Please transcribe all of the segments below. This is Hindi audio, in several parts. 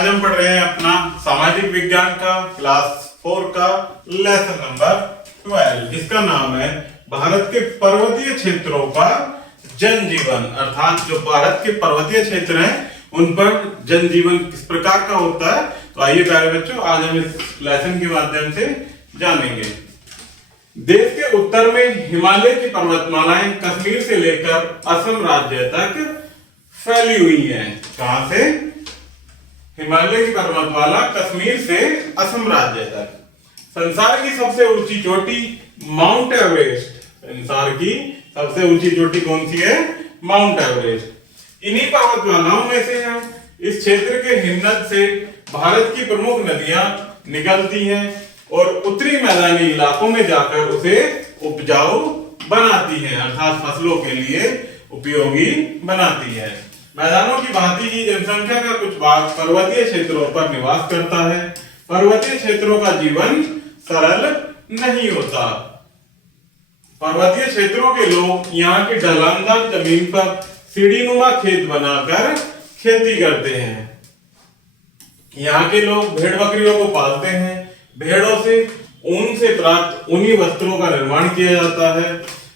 आज हम पढ़ रहे हैं अपना सामाजिक विज्ञान का क्लास 4 का लेसन नंबर 12, जिसका नाम है भारत के पर्वतीय क्षेत्रों का जनजीवन। अर्थात जो भारत के पर्वतीय क्षेत्र हैं उन पर जनजीवन किस प्रकार का होता है। तो आइए प्यारे बच्चों, आज हम इस लेसन के माध्यम से जानेंगे। देश के उत्तर में हिमालय की पर्वतमालाएं कश्मीर से लेकर असम राज्य तक फैली हुई हैं। कहां से? हिमालय की पर्वतमाला कश्मीर से असम राज्य तक। संसार की सबसे ऊंची चोटी माउंट एवरेस्ट। संसार की सबसे ऊंची चोटी कौन सी है? Mount Everest. इन्हीं पर्वतमालाओं में से है। इस क्षेत्र के हिमनद से भारत की प्रमुख नदियां निकलती हैं और उत्तरी मैदानी इलाकों में जाकर उसे उपजाऊ बनाती हैं, अर्थात फसलों के लिए उपयोगी बनाती है। मैदानों की भांति ही जनसंख्या का कुछ भाग पर्वतीय क्षेत्रों पर निवास करता है। पर्वतीय क्षेत्रों का जीवन सरल नहीं होता। पर्वतीय क्षेत्रों के लोग यहाँ की ढलानदार जमीन पर सीढ़ीनुमा खेत बनाकर खेती करते हैं। यहाँ के लोग भेड़ बकरियों को पालते हैं। भेड़ों से ऊन से प्राप्त ऊनी वस्त्रों का निर्माण किया जाता है।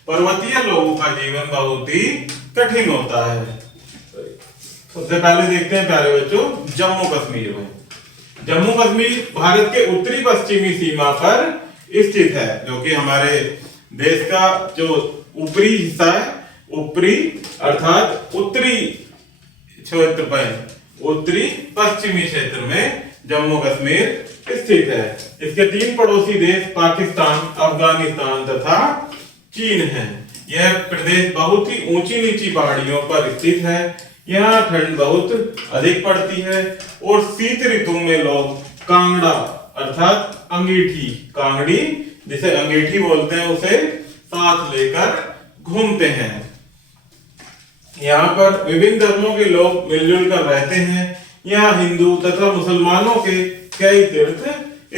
पर्वतीय लोगों का जीवन बहुत ही कठिन होता है। सबसे पहले देखते हैं प्यारे बच्चों जम्मू कश्मीर में। जम्मू कश्मीर भारत के उत्तरी पश्चिमी सीमा पर स्थित है, जो कि हमारे देश का जो ऊपरी हिस्सा है, ऊपरी अर्थात उत्तरी क्षेत्र पर उत्तरी पश्चिमी क्षेत्र में जम्मू कश्मीर स्थित है। इसके तीन पड़ोसी देश पाकिस्तान, अफगानिस्तान तथा चीन हैं। यह प्रदेश बहुत ही ऊंची नीची पहाड़ियों पर स्थित है। यहाँ ठंड बहुत अधिक पड़ती है और शीत ऋतु में लोग कांगड़ा अर्थात अंगीठी, कांगड़ी जिसे अंगीठी बोलते हैं, उसे साथ लेकर घूमते हैं। यहाँ पर विभिन्न धर्मों के लोग मिलजुल कर रहते हैं। यहाँ हिंदू तथा मुसलमानों के कई तीर्थ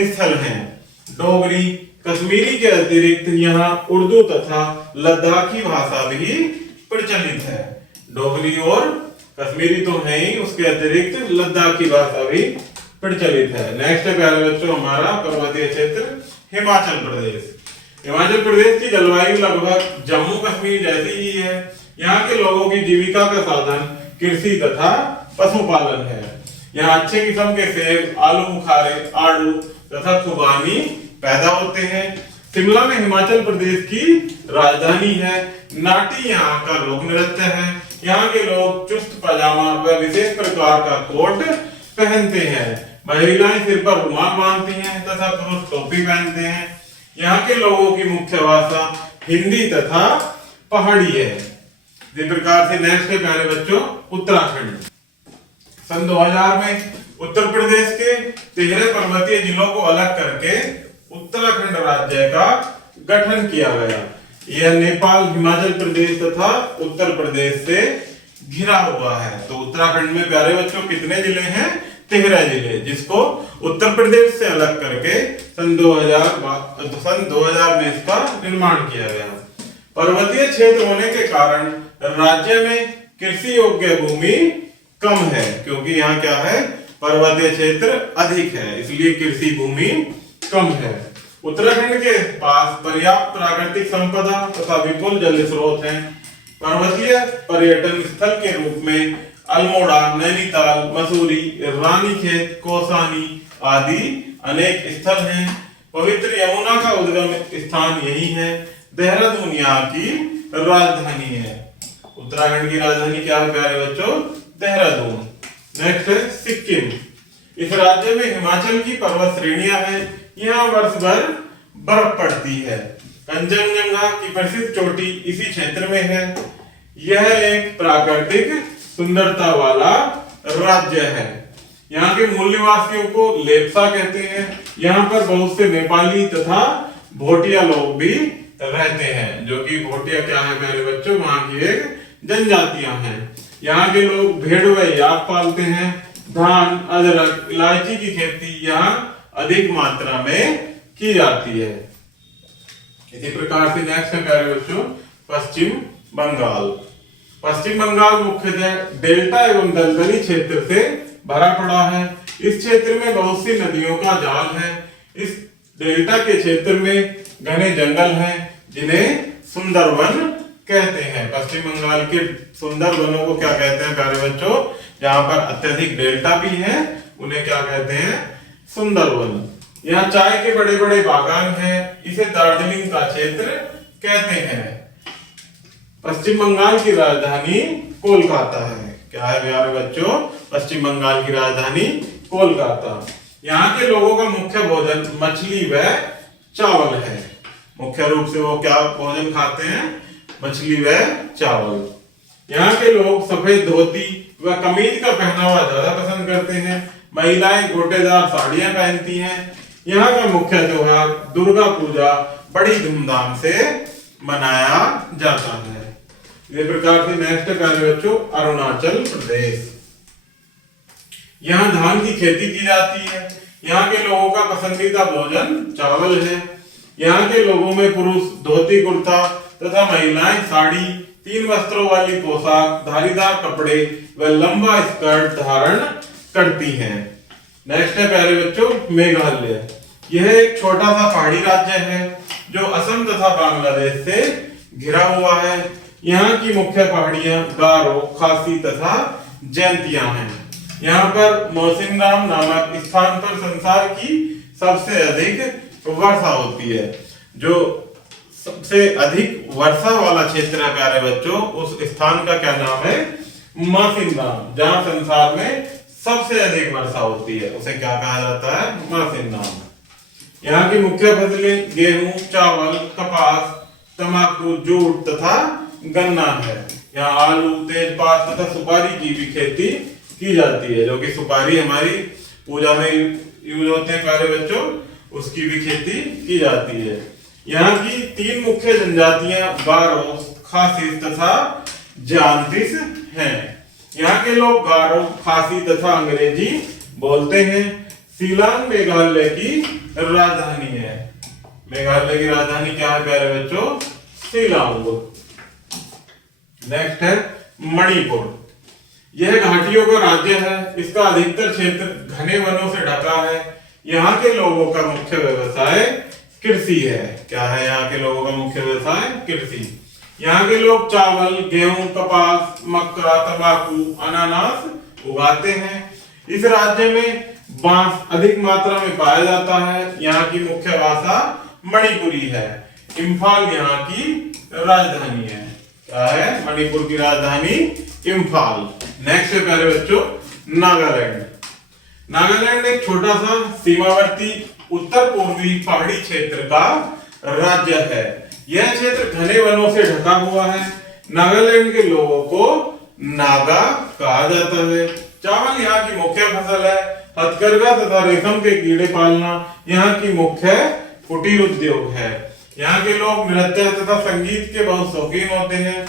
स्थल हैं। डोगरी, कश्मीरी के अतिरिक्त यहाँ उर्दू तथा लद्दाखी भाषा भी प्रचलित है। डोगरी और कश्मीरी तो है ही, उसके अतिरिक्त लद्दाखी भाषा भी प्रचलित है। नेक्स्ट है प्यारे बच्चों हमारा पर्वतीय क्षेत्र हिमाचल प्रदेश। हिमाचल प्रदेश की जलवायु लगभग जम्मू कश्मीर जैसी ही है। यहाँ के लोगों की जीविका का साधन कृषि तथा पशुपालन है। यहाँ अच्छे किस्म के सेब, आलू बुखारे, आड़ू तथा खुबानी पैदा होते हैं। शिमला में हिमाचल प्रदेश की राजधानी है। नाटी यहाँ का लोक नृत्य है। यहाँ के लोग चुस्त पजामा व विशेष प्रकार का कोट पहनते हैं। महिलाएं सिर पर रुमाल बांधती हैं तथा पुरुष टोपी पहनते हैं। यहाँ के लोगों की मुख्य भाषा हिंदी तथा पहाड़ी है। इस प्रकार से नेक्स्ट है प्यारे बच्चों उत्तराखंड। सन 2000 में उत्तर प्रदेश के 13 पर्वतीय जिलों को अलग करके उत्तराखंड राज्य का गठन किया गया। यह नेपाल, हिमाचल प्रदेश तथा उत्तर प्रदेश से घिरा हुआ है। तो उत्तराखंड में प्यारे बच्चों कितने जिले हैं? 13 जिले, जिसको उत्तर प्रदेश से अलग करके सन 2000 में इसका निर्माण किया गया। पर्वतीय क्षेत्र होने के कारण राज्य में कृषि योग्य भूमि कम है, क्योंकि यहाँ क्या है, पर्वतीय क्षेत्र अधिक है, इसलिए कृषि भूमि कम है। उत्तराखंड के पास पर्याप्त प्राकृतिक संपदा तथा विपुल जल स्रोत हैं। पर्वतीय पर्यटन स्थल के रूप में अल्मोड़ा, नैनीताल, मसूरी, रानीखेत, कौसानी आदि अनेक स्थल हैं। पवित्र यमुना का उद्गम स्थान यही है। देहरादून यहाँ की राजधानी है। उत्तराखंड की राजधानी क्या है प्यारे बच्चों? देहरादून। नेक्स्ट है सिक्किम। इस राज्य में हिमाचल की पर्वत श्रेणियां हैं। यहाँ वर्ष भर बर्फ पड़ती है। कंचनजंगा की प्रसिद्ध चोटी इसी क्षेत्र में है। यह एक प्राकृतिक सुंदरता वाला राज्य है। यहाँ के मूल निवासियों को लेप्चा कहते हैं। यहाँ पर बहुत से नेपाली तथा भोटिया लोग भी रहते हैं, जो कि भोटिया क्या है मेरे बच्चों? वहाँ की एक जनजातियां हैं। यहाँ के लोग भेड़ व याक पालते हैं। धान, अदरक, इलायची की खेती यहाँ अधिक मात्रा में की जाती है। इसी प्रकार से नेक्स्ट है प्यारे बच्चों पश्चिम बंगाल। पश्चिम बंगाल मुख्यतः डेल्टा एवं दलदली क्षेत्र से भरा पड़ा है। इस क्षेत्र में बहुत सी नदियों का जाल है। इस डेल्टा के क्षेत्र में घने जंगल हैं जिन्हें सुंदरवन कहते हैं। पश्चिम बंगाल के सुंदर वनों को क्या कहते हैं प्यारे बच्चों? जहां पर अत्यधिक डेल्टा भी है उन्हें क्या कहते हैं? सुंदरवन। यहाँ चाय के बड़े बड़े बागान हैं, इसे दार्जिलिंग का क्षेत्र कहते हैं। पश्चिम बंगाल की राजधानी कोलकाता है। क्या है प्यारे बच्चों? पश्चिम बंगाल की राजधानी कोलकाता। यहाँ के लोगों का मुख्य भोजन मछली व चावल है। मुख्य रूप से वो क्या भोजन खाते हैं? मछली व चावल। यहाँ के लोग सफेद धोती व कमीज का पहनावा ज्यादा पसंद करते हैं। महिलाएं गोटेदार साड़ियां पहनती हैं। यहाँ का मुख्य त्योहार दुर्गा पूजा बड़ी धूमधाम से मनाया जाता है। इस प्रकार से नेक्स्ट प्यारे बच्चों अरुणाचल प्रदेश। यहाँ धान की खेती की जाती है। यहाँ के लोगों का पसंदीदा भोजन चावल है। यहाँ के लोगों में पुरुष धोती कुर्ता तथा महिलाएं साड़ी, 3 वस्त्रों वाली पोशाक, धारीदार कपड़े व लंबा स्कर्ट धारण करती हैं। नेक्स्ट है प्यारे बच्चों मेघालय। यह एक छोटा सा पहाड़ी राज्य है जो असम तथा बांग्लादेश से घिरा हुआ है। यहाँ की मुख्य पहाड़ियां गारो, खासी तथा जैंतियां हैं। यहाँ पर मौसिनराम नामक स्थान पर संसार की सबसे अधिक वर्षा होती है। जो सबसे अधिक वर्षा वाला क्षेत्र है प्यारे बच्चों, उस स्थान का क्या नाम है? मौसिनराम। जहाँ संसार में सबसे अधिक वर्षा होती है उसे क्या कहा जाता है? मौसिनराम। यहाँ की मुख्य फसलें गेहूं, चावल, कपास, तंबाकू, जूट तथा गन्ना है। यहाँ आलू, तेजपात तथा सुपारी की भी खेती की जाती है, जो कि सुपारी हमारी पूजा में यूज होते हैं प्यारे बच्चों, उसकी भी खेती की जाती है। यहाँ की 3 मुख्य जनजातियां गारो, खासी तथा जानतिस हैं। यहाँ के लोग गारो, खासी तथा अंग्रेजी बोलते हैं। शिलांग मेघालय की राजधानी है। मेघालय की राजधानी क्या है प्यारे बच्चों? शिलांग। नेक्स्ट है मणिपुर। यह घाटियों का राज्य है। इसका अधिकतर क्षेत्र घने वनों से ढका है। यहाँ के लोगों का मुख्य व्यवसाय कृषि है। क्या है यहाँ के लोगों का मुख्य व्यवसाय? कृषि। यहाँ के लोग चावल, गेहूं, कपास, मक्का, तंबाकू, अनानास उगाते हैं। इस राज्य में बांस अधिक मात्रा में पाया जाता है। यहाँ की मुख्य भाषा मणिपुरी है। इम्फाल यहाँ की राजधानी है। क्या है? मणिपुर की राजधानी इम्फाल। नेक्स्ट है प्यारे बच्चों नागालैंड। नागालैंड एक छोटा सा सीमावर्ती उत्तर पूर्वी पहाड़ी क्षेत्र का राज्य है। यह क्षेत्र घने वनों से ढका हुआ है। नागालैंड के लोगों को नागा कहा जाता है। चावल यहाँ की मुख्य फसल है। हथकरघा तथा रेशम के कीड़े पालना यहाँ की मुख्य कुटीर उद्योग है। यहाँ के लोग नृत्य तथा संगीत के बहुत शौकीन होते हैं।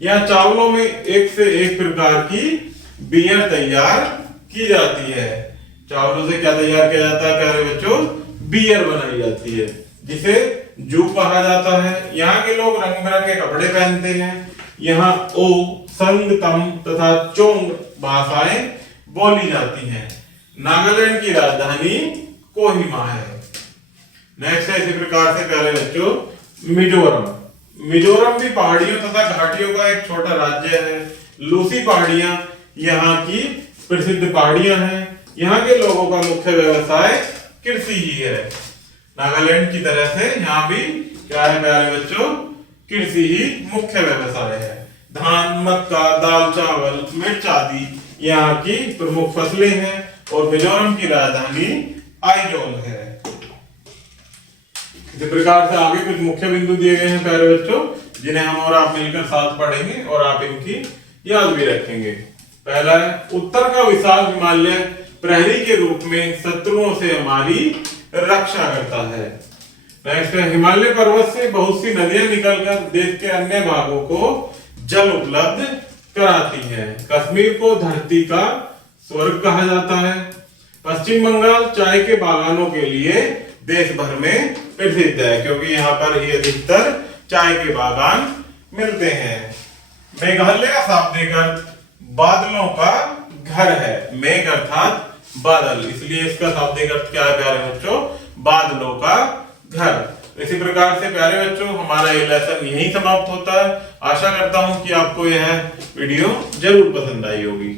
यहाँ चावलों में एक से एक प्रकार की बियर तैयार की जाती है। चावलों से क्या तैयार किया जाता है प्यारे बच्चों? बियर बनाई जाती है, जिसे जू कहा जाता है। यहाँ के लोग रंग बिरंगे कपड़े पहनते हैं। यहाँ ओ, संग, तम तथा चोंग भाषाएं बोली जाती हैं। नागालैंड की राजधानी कोहिमा है। नेक्स्ट है इसी प्रकार से प्यारे बच्चों मिजोरम। मिजोरम भी पहाड़ियों तथा घाटियों का एक छोटा राज्य है। लूसी पहाड़ियां यहाँ की प्रसिद्ध पहाड़ियां हैं। यहाँ के लोगों का मुख्य व्यवसाय कृषि ही है। नागालैंड की तरह से यहाँ भी क्या है प्यारे बच्चों? कृषि ही मुख्य व्यवसाय है। धान, मक्का, दाल, चावल, मिर्च आदि यहाँ की प्रमुख फसलें हैं। और मिजोरम की राजधानी आइजोल है। इस प्रकार से आगे कुछ मुख्य बिंदु दिए गए हैं प्यारे बच्चों, जिन्हें हम और आप मिलकर साथ पढ़ेंगे और आप इनकी याद भी रखेंगे। पहला है उत्तर का विशाल हिमालय प्रहरी के रूप में शत्रुओं से हमारी रक्षा करता है। नेक्स्ट है हिमालय पर्वत से बहुत सी नदियां निकलकर देश के अन्य भागों को जल उपलब्ध कराती हैं। कश्मीर को धरती का स्वर्ग कहा जाता है। पश्चिम बंगाल चाय के बागानों के लिए देश भर में प्रसिद्ध है, क्योंकि यहाँ पर ही अधिकतर चाय के बागान मिलते हैं। मेघालय का शाब्दिक अर्थ बादलों का घर है। मेघ अर्थात बादल, इसलिए इसका शाब्दिक अर्थ क्या है प्यारे बच्चों? बादलों का घर। इसी प्रकार से प्यारे बच्चों हमारा ये लेसन यहीं समाप्त होता है। आशा करता हूं कि आपको यह वीडियो जरूर पसंद आई होगी।